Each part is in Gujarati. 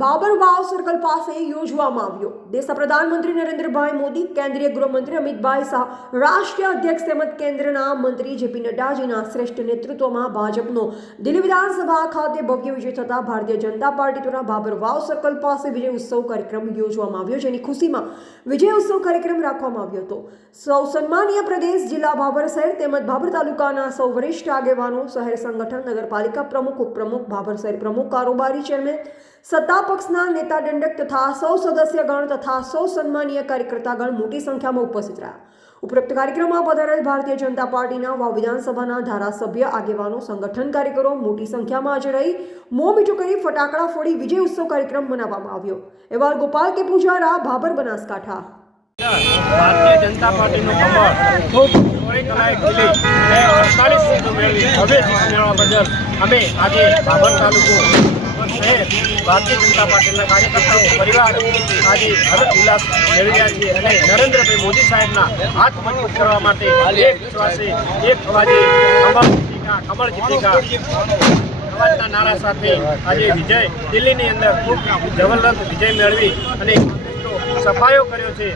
બાબર વાવ સર્કલ પાસે યોજવામાં આવ્યો. દેશના પ્રધાનમંત્રી નરેન્દ્રભાઈ મોદી, કેન્દ્રીય ગૃહમંત્રી અમિતભાઈ શાહ, રાષ્ટ્રીય અધ્યક્ષ તેમજ કેન્દ્રના મંત્રી જેપી નડ્ડાજીના શ્રેષ્ઠ નેતૃત્વમાં ભાજપનો દિલ્હી વિધાનસભા ખાતે ભવ્ય વિજય થતા ભારતીય જનતા પાર્ટી દ્વારા બાબરવાવ સર્કલ પાસે વિજય ઉત્સવ કાર્યક્રમ યોજવામાં આવ્યો, જેની ખુશીમાં વિજય ઉત્સવ કાર્યક્રમ રાખવામાં આવ્યો હતો. સૌ સન્માનીય પ્રદેશ જિલ્લા ભાભર શહેર તેમજ ભાભર તાલુકાના સૌ વરિષ્ઠ આગેવાનો, શહેર સંગઠન, નગરપાલિકા પ્રમુખ, ઉપપ્રમુખ ભાભર શહેર પ્રમુખ, કારોબારી ચેરમેન સત્તા પક્ષના નેતા દંડક તથા સૌ સદસ્યગણ તથા સૌ સન્માનીય કાર્યકર્તાગણ મોટી સંખ્યામાં ઉપસ્થિત રહ્યા. ઉપરોક્ત કાર્યક્રમમાં પધારેલ ભારતીય જનતા પાર્ટીના વાવ વિધાનસભાના ધારાસભ્ય આગેવાનો, સંગઠન કાર્યકરો મોટી સંખ્યામાં હાજર રહી. મોં મીઠું કરી ફટાકડા ફોડી વિજય ઉત્સવ કાર્યક્રમ મનાવવામાં આવ્યો. એવા ગોપાલ કે પૂજારા, ભાભર બનાસકાંઠા. ભારતીય જનતા પાર્ટીનો કમળ ખૂબ કલાએ ખીલી. અને અડતાલીસ સીટો મેળવી. હવે જીત બદલ અમે આજે ભાભર તાલુકો બાબર ભારતીય જનતા પાર્ટીના કાર્યકર્તાઓ પરિવાર આજે હર્ષ ઉલ્લાસ મેળવી રહ્યા છીએ અને નરેન્દ્રભાઈ મોદી સાહેબના હાથ મજબૂત કરવા માટે એક વિશ્વાસે એક અવાજે કમળ જીતેગા, કમળ નાણા અવાજના નારા સાથે આજે વિજય દિલ્હીની અંદર ખૂબ જબરદસ્ત વિજય મેળવી અને સફાયો કર્યો છે.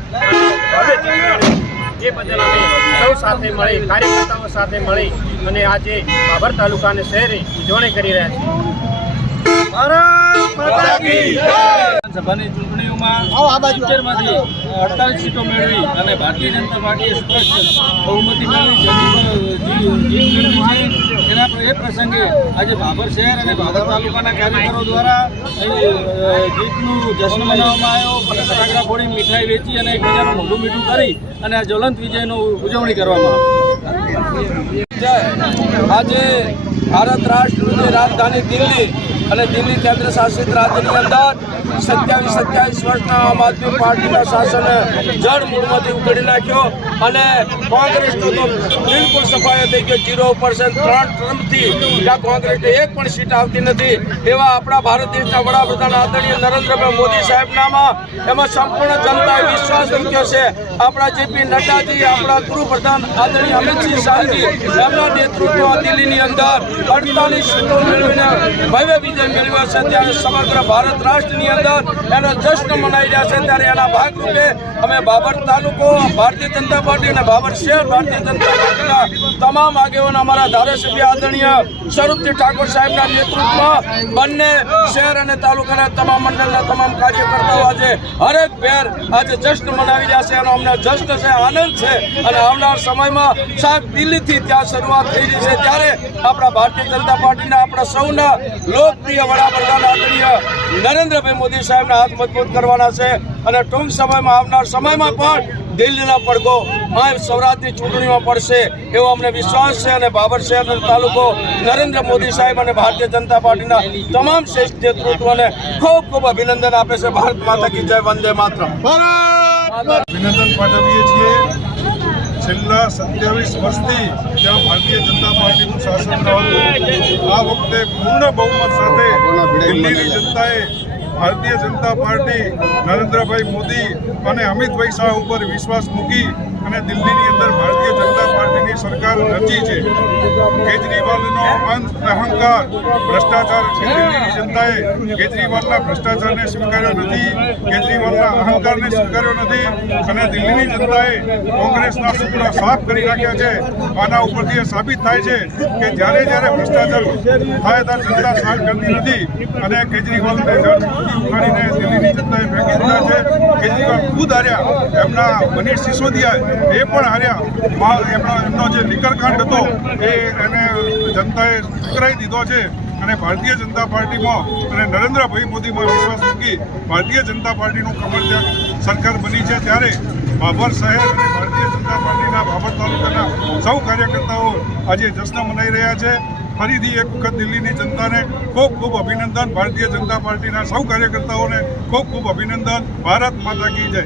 એ બદલ અમે સૌ સાથે મળી કાર્યકર્તાઓ સાથે મળી અને આજે બાબર તાલુકા અને શહેરે ઉજવણી કરી રહ્યા છીએ. ચૂંટણીઓમાં સિત્તેરમાંથી અડતાલીસ સીટો મેળવી અને ભારતીય જનતા પાર્ટીએ સ્પષ્ટ બહુમતી મેળવી છે. એના એ પ્રસંગે આજે ભાભર શહેર અને ભાભર તાલુકાના કાર્યકરો દ્વારા જીતનું જશ્ન મનાવવામાં આવ્યો. અને ફટાકડા ફોડી મીઠાઈ વેચી અને એકબીજાનું મોઢું મીઠું કરી અને આ જ્વલંત વિજયનું ઉજવણી કરવામાં આવી. આજે ભારત રાષ્ટ્રની રાજધાની દિલ્હી અને દિલ્હી કેન્દ્ર શાસિત રાજ્યની અંદર સત્યાવીસ સત્યાવીસ વર્ષના આમ આદમી પાર્ટીના શાસને જળ મૂળમાંથી નાખ્યો અને કોંગ્રેસનો તો બિલકુલ સફાયો થઈ ગયો. ઝીરો પર્સન્ટ ત્રણ ટ્રમ્પથી કોંગ્રેસને એક પણ સીટ આવતી નથી. એવા આપણા ભારત દેશના વડાપ્રધાન આદરણીય નરેન્દ્રભાઈ મોદી સાહેબનામાં એમાં સંપૂર્ણ જનતાએ વિશ્વાસ મૂક્યો છે. આપણા જેપી નડ્ડાજી, આપણા ગૃહપ્રધાન આદરણીય અમિતસિંહ શાહજી એમના નેતૃત્વમાં દિલ્હીની અંદર અડતાલીસ સીટો મેળવીને ભવ્ય વિજય મેળવ્યો છે ત્યારે સમગ્ર ભારત રાષ્ટ્રની છે, ત્યારે એના ભાગરૂપે બંને શહેર અને તાલુકાના તમામ મંડળના તમામ કાર્યકર્તાઓ આજે હરેક ભેર આજે જશ્ન મનાવી રહ્યા છે. એનો અમને જશ્ન છે, આનંદ છે અને આવનાર સમયમાં સાહેબ દિલ્હીથી ત્યાં શરૂઆત થઈ રહી છે. ત્યારે આપણા ભારતીય જનતા પાર્ટીના, આપણા સૌના લોકપ્રિય વડાપ્રધાન આદરણીય નરેન્દ્રભાઈ મોદી સાહેબના હાથ મજબૂત કરવાના છે અને ટૂંક સમયમાં આવનાર સમયમાં પણ દિલ્હીના પડઘો આ સૌરાષ્ટ્રની ચૂંટણીમાં પડશે એવો અમને વિશ્વાસ છે અને બાબર શહેર તાલુકો નરેન્દ્ર મોદી સાહેબ અને ભારતીય જનતા પાર્ટીના તમામ શ્રેષ્ઠ નેતૃત્વને ખૂબ ખૂબ અભિનંદન આપે છે. ભારત માતા કી જય વંદે માત્ર અભિનંદન પાઠવીએ છીએ. છેલ્લા સત્યાવીસ વર્ષથી જ્યાં ભારતીય જનતા પાર્ટીનું શાસન આ વખતે પૂર્ણ બહુમત સાથે દિલ્હીની જનતાએ ભારતીય જનતા પાર્ટી, નરેન્દ્રભાઈ મોદી અને અમિતભાઈ શાહ ઉપર વિશ્વાસ મૂકી અને દિલ્હીની અંદર ભારતીય જનતા પાર્ટીની સરકાર રચી છે. કેજરીવાલનો અંત અહંકાર ભ્રષ્ટાચાર દિલ્હીની જનતાએ કેજરીવાલના ભ્રષ્ટાચારને સ્વીકાર્યો નથી, કેજરીવાલના અહંકારને સ્વીકાર્યો નથી અને દિલ્હીની જનતાએ કોંગ્રેસના સુપડા સાફ કરી નાખ્યા છે. આના ઉપરથી એ સાબિત થાય છે કે જ્યારે જ્યારે ભ્રષ્ટાચાર થાય ત્યારે જનતા સાથ કરતી નથી અને કેજરીવાલને ઉખાડીને દિલ્હીની જનતાએ ફેંકી દીધા છે. કેજરીવાલ ખુદ હાર્યા. એમના મનીષ સિસોદિયા એ પણ હાર્યા. એમનો એમનો જે નિકરકાંડ હતો, એ એને જનતાએ સ્વીકારી દીધો છે અને ભારતીય જનતા પાર્ટીમાં અને નરેન્દ્રભાઈ મોદીમાં વિશ્વાસ મૂકી ભારતીય જનતા પાર્ટીનું કમળ સરકાર બની છે ત્યારે બાબર શહેર અને ભારતીય જનતા પાર્ટીના ભાભર તાલુકાના સૌ કાર્યકર્તાઓ આજે જશ્ન મનાઈ રહ્યા છે. ફરીથી એક વખત દિલ્હીની જનતાને ખૂબ ખૂબ અભિનંદન. ભારતીય જનતા પાર્ટીના સૌ કાર્યકર્તાઓને ખૂબ ખૂબ અભિનંદન. ભારત માતા કી જય.